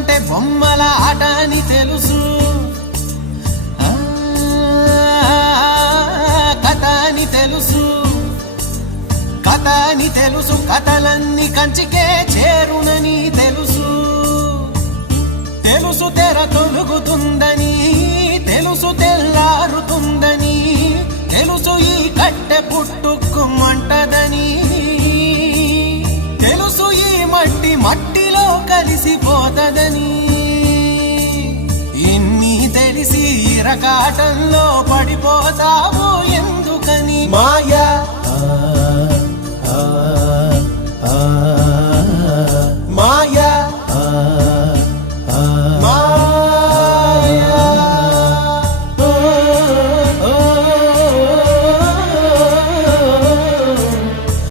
అంటే బొమ్మల ఆట అని తెలుసు, కథ అని తెలుసు, కథ అని తెలుసు, కథలన్నీ కంచికే చేరునని తెలుసు, తెలుసు తెర తొలుగుతుందని, తెలుసు తెల్లారుతుందని, తెలుసు ఈ కట్టె పుట్టుకుమంటదని, తెలుసు ఈ మట్టి మట్టిలో కలిసిపోతదని, ఇన్ని తెలిసి ఇరకాటంలో పడిపోతావు ఎందుకని మాయా